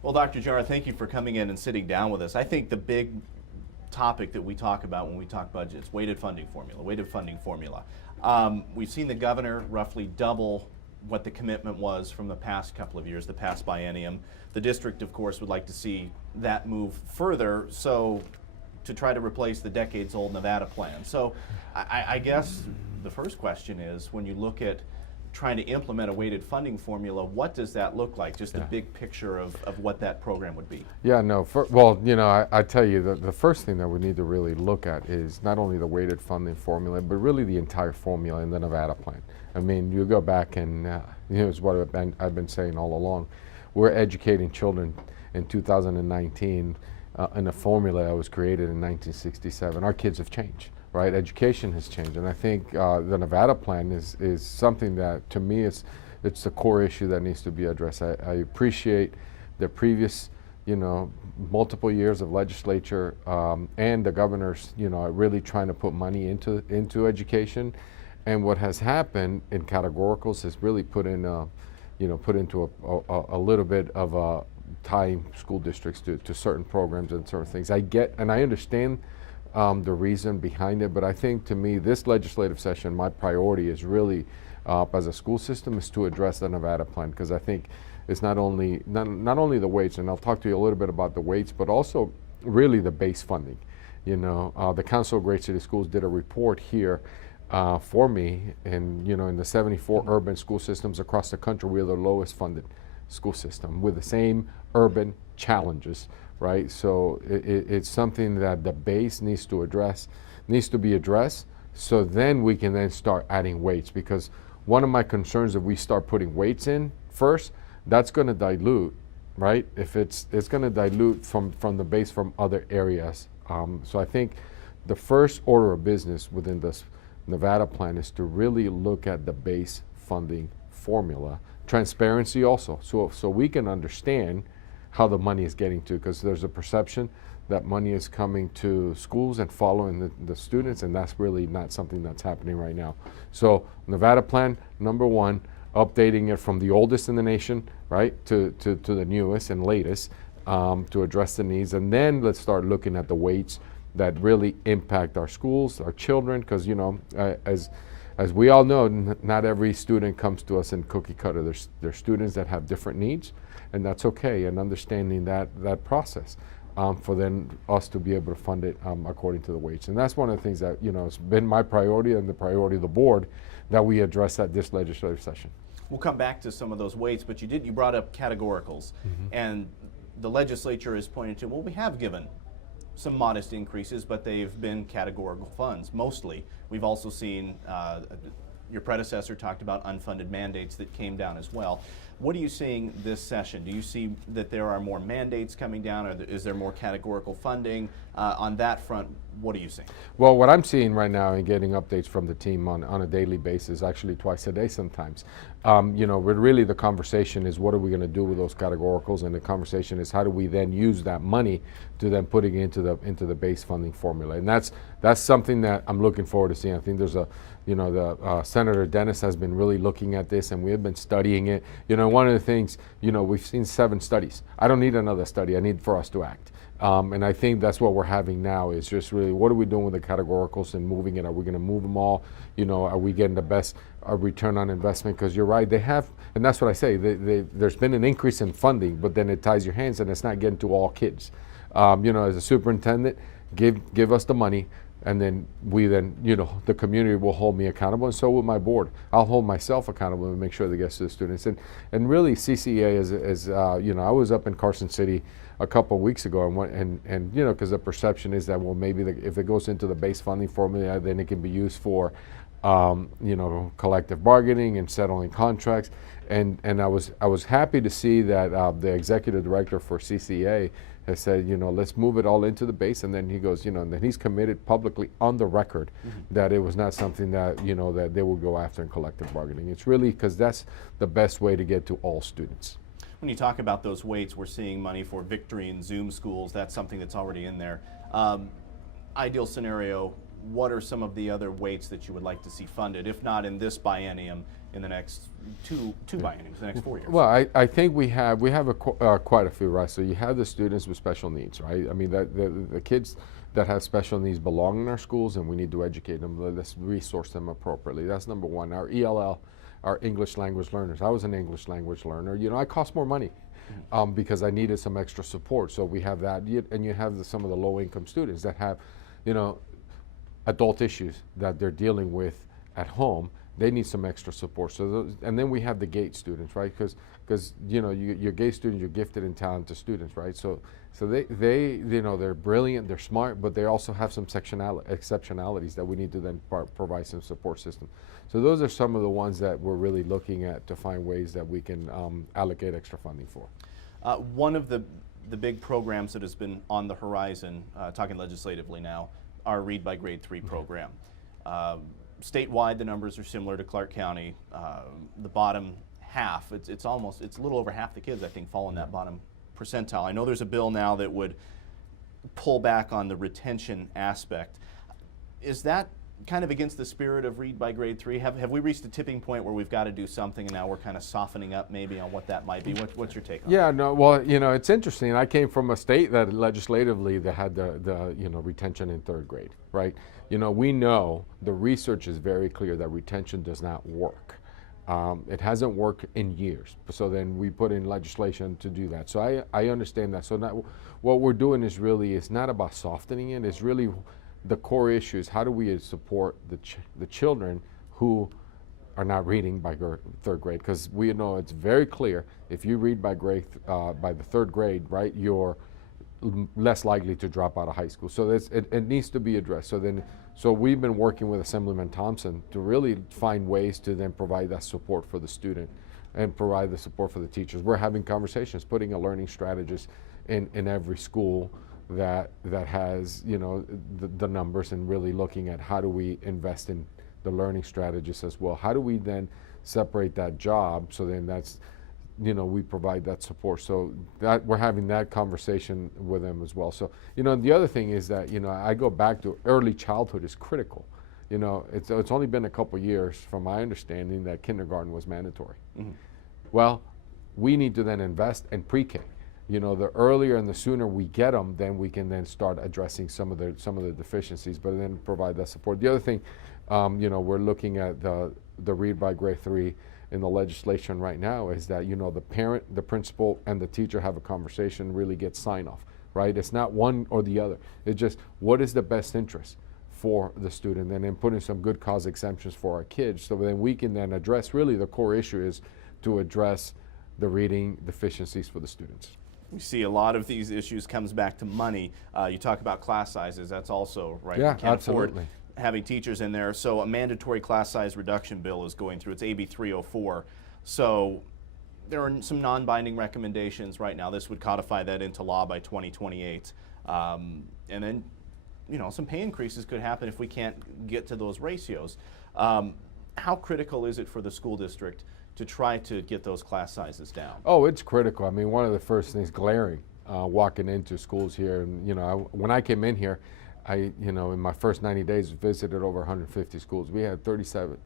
Well, Dr. Jara, thank you for coming in and sitting down with us. I think the big topic that we talk about when we talk budgets, weighted funding formula, weighted funding formula. We've seen the governor roughly double what the commitment was from the past couple of years, the past biennium. The district, of course, would like to see that move further, so to try to replace the decades-old Nevada plan. So I guess the first question is, when you look at trying to implement a weighted funding formula, what does that look like? Just a big picture of what that program would be. Yeah, no, well, you know, I tell you, the first thing that we need to really look at is not only the weighted funding formula, but really the entire formula in the Nevada plan. I mean, you go back and, you know, it's what I've been saying all along. We're educating children in 2019 in a formula that was created in 1967. Our kids have changed. Right, education has changed, and I think the Nevada plan is something that, to me, it's the core issue that needs to be addressed. I appreciate the previous, you know, multiple years of legislature and the governors, you know, really trying to put money into education, and what has happened in categoricals has really put into a little bit of tying school districts to certain programs and certain things. I get and I understand the reason behind it, but I think, to me, this legislative session, my priority is really, as a school system, is to address the Nevada plan, because I think it's not only the weights, and I'll talk to you a little bit about the weights, but also really the base funding. You know, the Council of Great City Schools did a report here for me, and, you know, in the 74 urban school systems across the country, we're the lowest funded school system with the same urban challenges. Right, so it's something that the base needs to be addressed. So then we can then start adding weights, because one of my concerns, if we start putting weights in first, that's going to dilute, right? If it's going to dilute from the base from other areas. So I think the first order of business within this Nevada plan is to really look at the base funding formula, transparency also, so we can understand how the money is getting to, because there's a perception that money is coming to schools and following the students, and that's really not something that's happening right now. So Nevada plan, number one, updating it from the oldest in the nation, right, to the newest and latest, to address the needs, and then let's start looking at the weights that really impact our schools, our children, because, you know, as we all know, not every student comes to us in cookie cutter. There's students that have different needs, and that's okay, and understanding that process for then us to be able to fund it according to the weights. And that's one of the things that, you know, it's been my priority and the priority of the board that we address at this legislative session. We'll come back to some of those weights, but you brought up categoricals, and the legislature has pointed to, well, we have given some modest increases, but they've been categorical funds mostly. We've also seen your predecessor talked about unfunded mandates that came down as well. What are you seeing this session? Do you see that there are more mandates coming down, or is there more categorical funding? On that front, what are you seeing? Well, what I'm seeing right now and getting updates from the team on a daily basis, actually twice a day sometimes, you know, really the conversation is, what are we going to do with those categoricals? And the conversation is, how do we then use that money to then putting it into the base funding formula? And that's something that I'm looking forward to seeing. I think there's Senator Dennis has been really looking at this, and we have been studying it. You know, one of the things, you know, we've seen 7 studies. I don't need another study. I need for us to act. And I think that's what we're having now, is just really, what are we doing with the categoricals and moving it? Are we going to move them all? You know, are we getting the best return on investment? Because you're right, they have, and that's what I say, there's been an increase in funding, but then it ties your hands and it's not getting to all kids. You know, as a superintendent, give us the money, and then you know, the community will hold me accountable, and so will my board. I'll hold myself accountable and make sure that it gets to the students. And really, CCA is you know, I was up in Carson City a couple of weeks ago, and you know, because the perception is that, well, maybe if it goes into the base funding formula, then it can be used for you know, collective bargaining and settling contracts. And I was happy to see that the executive director for CCA has said, you know, let's move it all into the base, and then he goes, you know, and then he's committed publicly on the record that it was not something that, you know, that they will go after in collective bargaining. It's really because that's the best way to get to all students. When you talk about those weights, we're seeing money for Victory and Zoom schools. That's something that's already in there. Ideal scenario, what are some of the other weights that you would like to see funded, if not in this biennium, in the next two bienniums, the next 4 years? Well, I think we have quite a few, right? So you have the students with special needs, right? I mean, the kids that have special needs belong in our schools, and we need to educate them. Let's resource them appropriately. That's number one. Our ELL, our English language learners. I was an English language learner. You know, I cost more money because I needed some extra support. So we have that, and you have some of the low-income students that have, you know, adult issues that they're dealing with at home. They need some extra support. So, and then we have the GATE students, right? Because you know, you're GATE students, you're gifted and talented students, right? So they you know, they're brilliant, they're smart, but they also have some exceptionalities that we need to then provide some support system. So those are some of the ones that we're really looking at to find ways that we can allocate extra funding for. One of the big programs that has been on the horizon, talking legislatively now, our Read by Grade 3 program. Statewide, the numbers are similar to Clark County. The bottom half, it's a little over half the kids, I think, fall in that bottom percentile. I know there's a bill now that would pull back on the retention aspect. Is that kind of against the spirit of Read by Grade 3? Have we reached a tipping point where we've got to do something, and now we're kind of softening up maybe on what that might be? What's your take on Yeah, that? no, well, you know, it's interesting. I came from a state that legislatively that had the you know, retention in third grade, right? You know, we know the research is very clear that retention does not work. It hasn't worked in years. So then we put in legislation to do that. So I understand that. So now what we're doing is really, it's not about softening it. It's really the core issue is how do we support the children who are not reading by third grade? Because we know it's very clear, if you read by the third grade, right, you're less likely to drop out of high school. So it needs to be addressed. So we've been working with Assemblyman Thompson to really find ways to then provide that support for the student and provide the support for the teachers. We're having conversations, putting a learning strategist in every school that has, you know, the numbers, and really looking at how do we invest in the learning strategists as well. How do we then separate that job, so then that's, you know, we provide that support. So that we're having that conversation with them as well. So, you know, the other thing is that, you know, I go back to early childhood is critical. You know, it's only been a couple years from my understanding that kindergarten was mandatory. Mm-hmm. Well, we need to then invest in pre-K. You know, the earlier and the sooner we get them, then we can then start addressing some of the deficiencies, but then provide that support. The other thing, you know, we're looking at the Read by Grade 3 in the legislation right now is that, you know, the parent, the principal, and the teacher have a conversation, really get sign-off, right? It's not one or the other. It's just what is the best interest for the student, and then putting some good cause exemptions for our kids, so then we can then address, really the core issue is to address the reading deficiencies for the students. We see a lot of these issues comes back to money. You talk about class sizes, that's also, right? Yeah, we can't absolutely. afford having teachers in there. So a mandatory class size reduction bill is going through. It's AB 304. So there are some non-binding recommendations right now. This would codify that into law by 2028. And then, you know, some pay increases could happen if we can't get to those ratios. How critical is it for the school district to try to get those class sizes down? Oh, it's critical. I mean, one of the first things glaring walking into schools here, and, you know, when I came in here, you know, in my first 90 days, visited over 150 schools. We had 35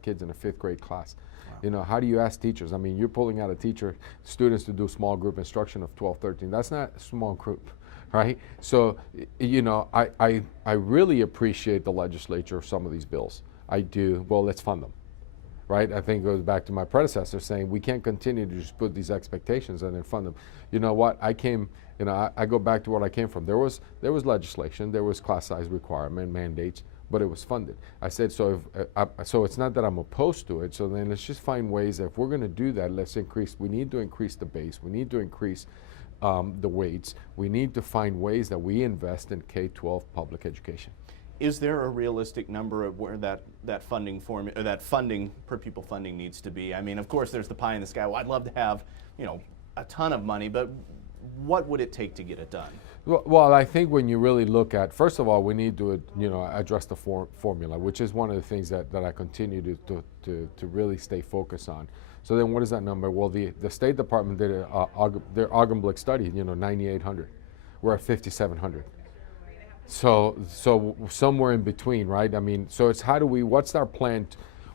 kids in a 5th grade class. Wow. You know, how do you ask teachers? I mean, you're pulling out students to do small group instruction of 12, 13. That's not a small group, right? So, you know, I really appreciate the legislature of some of these bills. I do. Well, let's fund them. Right? I think it goes back to my predecessor saying we can't continue to just put these expectations and then fund them. You know what? I go back to what I came from. There was legislation, there was class size requirement, mandates, but it was funded. I said, so it's not that I'm opposed to it, so then let's just find ways that if we're going to do that, we need to increase the base, we need to increase the weights, we need to find ways that we invest in K-12 public education. Is there a realistic number of where that funding formula, or that funding per pupil funding needs to be? I mean, of course, there's the pie in the sky. Well, I'd love to have, you know, a ton of money, but what would it take to get it done? Well, I think when you really look at, first of all, we need to, you know, address the formula, which is one of the things that I continue to really stay focused on. So then, what is that number? Well, the State Department did their Augenblick study. You know, 9,800. We're at 5,700. So somewhere in between, right? I mean, so it's what's our plan?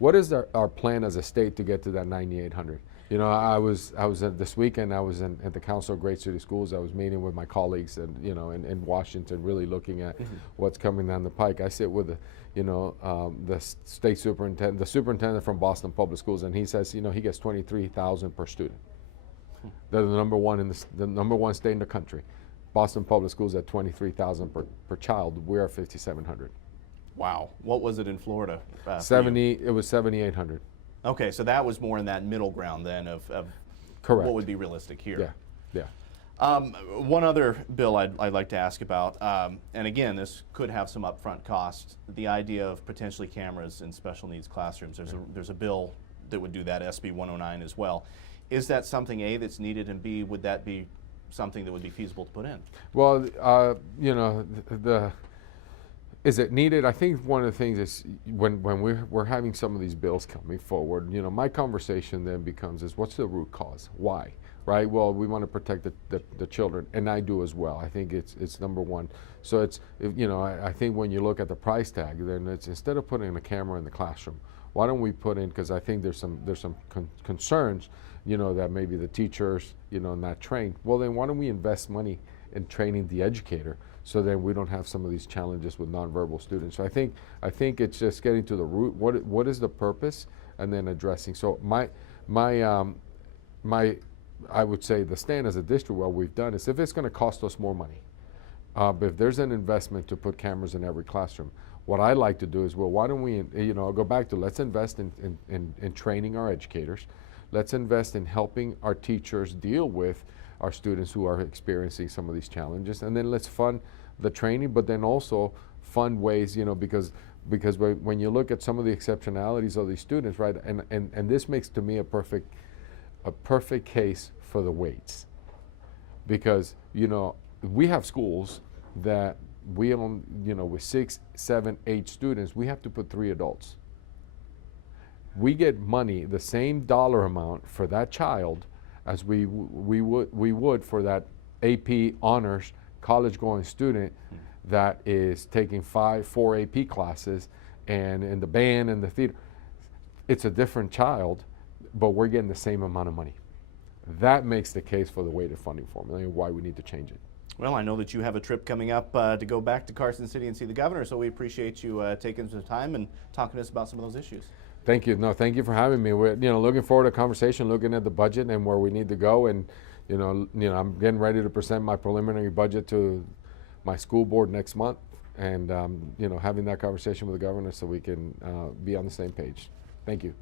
what is our plan as a state to get to that 9,800? You know, I was this weekend. I was at the Council of Great City Schools. I was meeting with my colleagues, and you know, in Washington, really looking at what's coming down the pike. I sit with the state superintendent, the superintendent from Boston Public Schools, and he says, you know, he gets 23,000 per student. They're the number one in the number one state in the country. Boston Public Schools at 23,000 per child. We're at 5,700. Wow. What was it in Florida? 70. It was 7,800. Okay, so that was more in that middle ground then of Correct. what would be realistic here. Yeah, yeah. One other bill I'd like to ask about, and again, this could have some upfront costs, the idea of potentially cameras in special needs classrooms. There's a bill that would do that, SB 109 as well. Is that something, A, that's needed, and B, would that be something that would be feasible to put in? Well, you know, is it needed? I think one of the things is when we're having some of these bills coming forward, you know, my conversation then becomes is what's the root cause? Why? Right? Well, we want to protect the children, and I do as well. I think it's number one. So you know, I think when you look at the price tag, then it's instead of putting a camera in the classroom, why don't we put in, because I think there's some concerns, you know, that maybe the teachers, you know, not trained. Well, then why don't we invest money in training the educator, so then we don't have some of these challenges with nonverbal students. So I think it's just getting to the root. What is the purpose, and then addressing. So my I would say the stand as a district, what we've done is if it's going to cost us more money, but if there's an investment to put cameras in every classroom, what I like to do is, well, why don't we, you know, I'll go back to let's invest in training our educators. Let's invest in helping our teachers deal with our students who are experiencing some of these challenges, and then let's fund the training, but then also fund ways, you know, because when you look at some of the exceptionalities of these students, right, and this makes to me a perfect case for the weights, because, you know, we have schools that we own, you know, with 6, 7, 8 students, we have to put 3 adults. We get money, the same dollar amount for that child as we would for that AP honors college going student that is taking 4 AP classes and in the band and the theater. It's a different child, but we're getting the same amount of money. That makes the case for the weighted funding formula and why we need to change it. Well, I know that you have a trip coming up to go back to Carson City and see the governor, so we appreciate you taking some time and talking to us about some of those issues. Thank you. No, thank you for having me. We're, you know, looking forward to a conversation, looking at the budget and where we need to go, and you know, I'm getting ready to present my preliminary budget to my school board next month, and you know, having that conversation with the governor so we can be on the same page. Thank you.